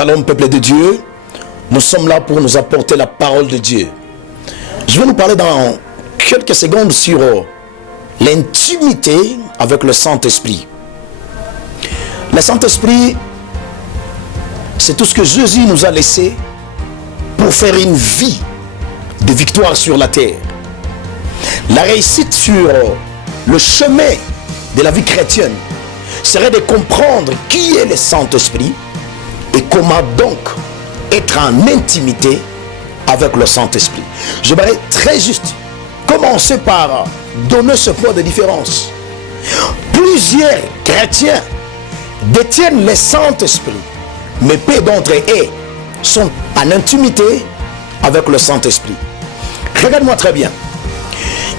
Shalom peuple de Dieu, nous sommes là pour nous apporter la parole de Dieu. Je vais nous parler dans quelques secondes sur l'intimité avec le Saint-Esprit. Le Saint-Esprit, c'est tout ce que Jésus nous a laissé pour faire une vie de victoire sur la terre. La réussite sur le chemin de la vie chrétienne serait de comprendre qui est le Saint-Esprit et comment donc être en intimité avec le Saint-Esprit. Je vais être très juste. Commencer par donner ce point de différence. Plusieurs chrétiens détiennent le Saint-Esprit, mais peu d'entre eux sont en intimité avec le Saint-Esprit. Regarde-moi très bien.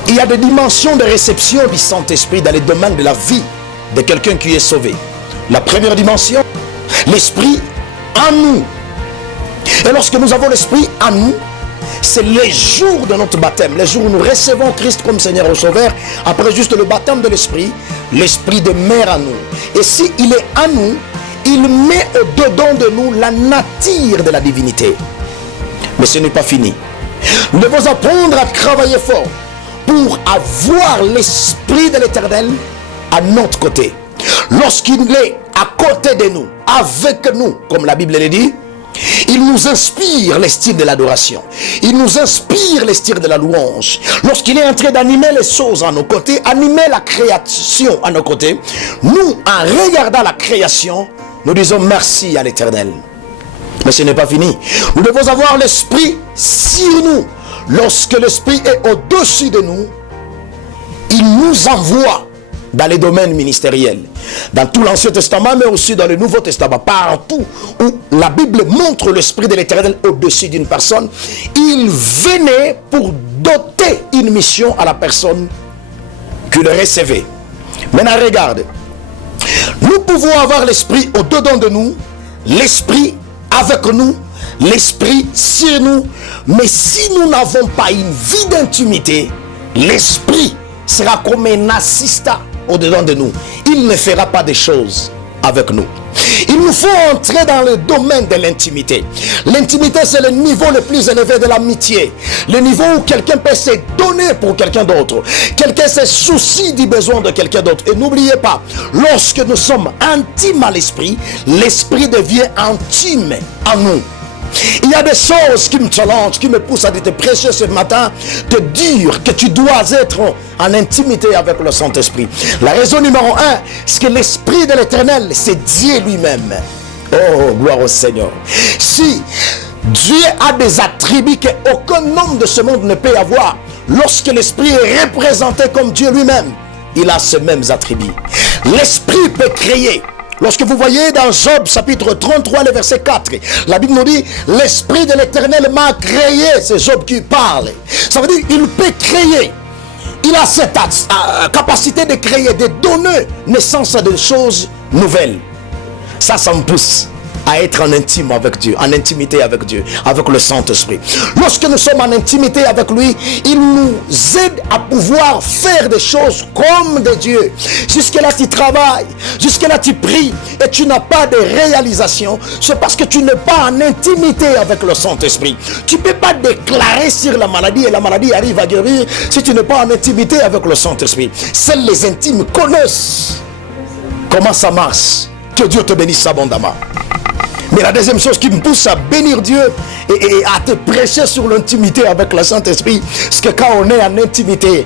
Il y a des dimensions de réception du Saint-Esprit dans les domaines de la vie de quelqu'un qui est sauvé. La première dimension, l'Esprit en nous. Et lorsque nous avons l'Esprit en nous, c'est les jours de notre baptême, les jours où nous recevons Christ comme Seigneur et Sauveur. Après juste le baptême de l'Esprit, l'Esprit demeure en nous. Et s'il est en nous, il met au-dedans de nous la nature de la divinité. Mais ce n'est pas fini. Nous devons apprendre à travailler fort pour avoir l'Esprit de l'Éternel à notre côté. Lorsqu'il est à côté de nous, avec nous, comme la Bible le dit, il nous inspire les styles de l'adoration. Il nous inspire les styles de la louange. Lorsqu'il est en train d'animer les choses à nos côtés, animer la création à nos côtés, nous, en regardant la création, nous disons merci à l'Éternel. Mais ce n'est pas fini. Nous devons avoir l'Esprit sur nous. Lorsque l'Esprit est au-dessus de nous, il nous envoie dans les domaines ministériels, dans tout l'Ancien Testament, mais aussi dans le Nouveau Testament, partout où la Bible montre l'Esprit de l'Éternel au-dessus d'une personne, il venait pour doter une mission à la personne qui le recevait. Maintenant, regarde, nous pouvons avoir l'Esprit au-dedans de nous, l'Esprit avec nous, l'Esprit sur nous, mais si nous n'avons pas une vie d'intimité, l'Esprit sera comme un assistant au-dedans de nous. Il ne fera pas des choses avec nous. Il nous faut entrer dans le domaine de l'intimité. L'intimité, c'est le niveau le plus élevé de l'amitié. Le niveau où quelqu'un peut se donner pour quelqu'un d'autre. Quelqu'un se soucie du besoin de quelqu'un d'autre. Et n'oubliez pas, lorsque nous sommes intimes à l'Esprit, l'Esprit devient intime à nous. Il y a des choses qui me challengent, qui me poussent à te prêcher ce matin, te dire que tu dois être en intimité avec le Saint-Esprit. La raison numéro 1, c'est que l'Esprit de l'Éternel, c'est Dieu lui-même. Oh, gloire au Seigneur. Si Dieu a des attributs qu'aucun homme de ce monde ne peut avoir, lorsque l'Esprit est représenté comme Dieu lui-même, il a ces mêmes attributs. L'Esprit peut créer. Lorsque vous voyez dans Job chapitre 33, le verset 4, la Bible nous dit, l'Esprit de l'Éternel m'a créé. C'est Job qui parle. Ça veut dire qu'il peut créer. Il a cette capacité de créer, de donner naissance à des choses nouvelles. Ça me pousse à être en intime avec Dieu, en intimité avec Dieu, avec le Saint-Esprit. Lorsque nous sommes en intimité avec lui, il nous aide à pouvoir faire des choses comme de Dieu. Jusque-là, tu travailles, jusque-là, tu pries et tu n'as pas de réalisation. C'est parce que tu n'es pas en intimité avec le Saint-Esprit. Tu ne peux pas déclarer sur la maladie et la maladie arrive à guérir si tu n'es pas en intimité avec le Saint-Esprit. Seuls les intimes connaissent comment ça marche. Que Dieu te bénisse abondamment. Mais la deuxième chose qui me pousse à bénir Dieu et à te prêcher sur l'intimité avec le Saint-Esprit, c'est que quand on est en intimité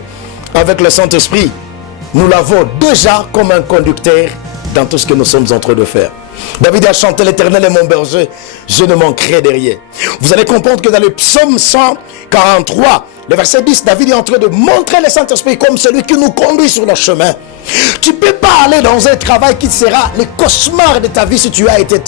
avec le Saint-Esprit, nous l'avons déjà comme un conducteur dans tout ce que nous sommes en train de faire. David a chanté, l'Éternel est mon berger, je ne manquerai de rien. Vous allez comprendre que dans le psaume 143, le verset 10, David est en train de montrer le Saint-Esprit comme celui qui nous conduit sur le chemin. Tu ne peux pas aller dans un travail qui sera le cauchemar de ta vie si tu as été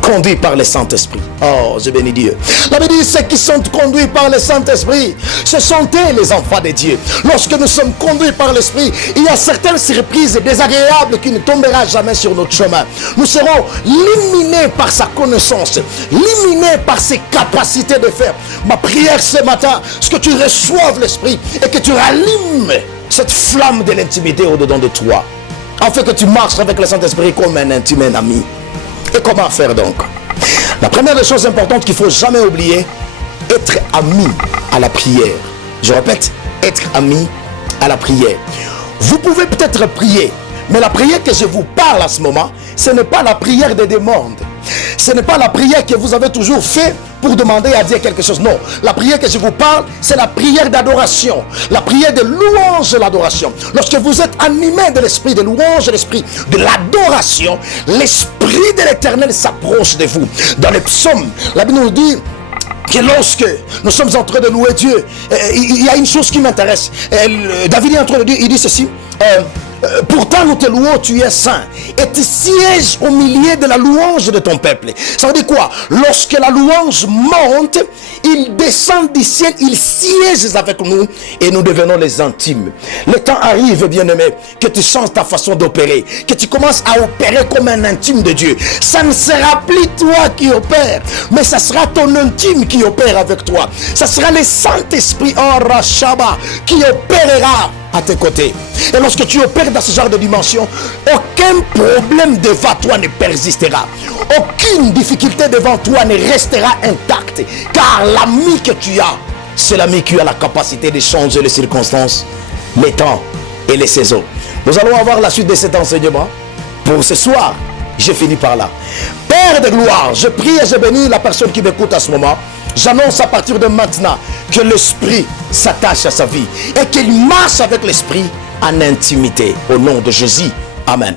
conduit par le Saint-Esprit. Oh, je bénis Dieu. La Bible dit, ceux qui sont conduits par le Saint-Esprit, ce sont eux les enfants de Dieu. Lorsque nous sommes conduits par l'Esprit, il y a certaines surprises désagréables qui ne tomberont jamais sur notre chemin. Nous serons illuminés par sa connaissance, illuminés par ses capacités de faire. Ma prière ce matin, c'est que tu reçoives l'Esprit et que tu rallumes cette flamme de l'intimité au-dedans de toi, afin que tu marches avec le Saint-Esprit comme un intime ami. Et comment faire donc? La première des choses importantes qu'il ne faut jamais oublier, être ami à la prière. Je répète, être ami à la prière. Vous pouvez peut-être prier, mais la prière que je vous parle à ce moment, ce n'est pas la prière des demandes. Ce n'est pas la prière que vous avez toujours fait pour demander à Dieu quelque chose. Non, la prière que je vous parle, c'est la prière d'adoration. La prière de louange et l'adoration. Lorsque vous êtes animé de l'esprit de louange et l'esprit de l'adoration, l'esprit de l'Éternel s'approche de vous. Dans les psaumes, la Bible nous dit que lorsque nous sommes en train de louer Dieu, il y a une chose qui m'intéresse. David est en train de dire, il dit ceci, pourtant nous te louons, tu es saint, et tu sièges au milieu de la louange de ton peuple. Ça veut dire quoi? Lorsque la louange monte, il descend du ciel, il siège avec nous et nous devenons les intimes. Le temps arrive, bien-aimé, que tu changes ta façon d'opérer, que tu commences à opérer comme un intime de Dieu. Ça ne sera plus toi qui opère, mais ça sera ton intime qui opère avec toi. Ça sera le Saint-Esprit en Rachaba qui opérera à tes côtés. Et lorsque tu opères dans ce genre de dimension, aucun problème devant toi ne persistera. Aucune difficulté devant toi ne restera intacte. Car l'ami que tu as, c'est l'ami qui a la capacité de changer les circonstances, les temps et les saisons. Nous allons avoir la suite de cet enseignement. Pour ce soir, j'ai fini par là. Père de gloire, je prie et je bénis la personne qui m'écoute à ce moment. J'annonce à partir de maintenant que l'esprit s'attache à sa vie et qu'il marche avec l'esprit en intimité. Au nom de Jésus. Amen.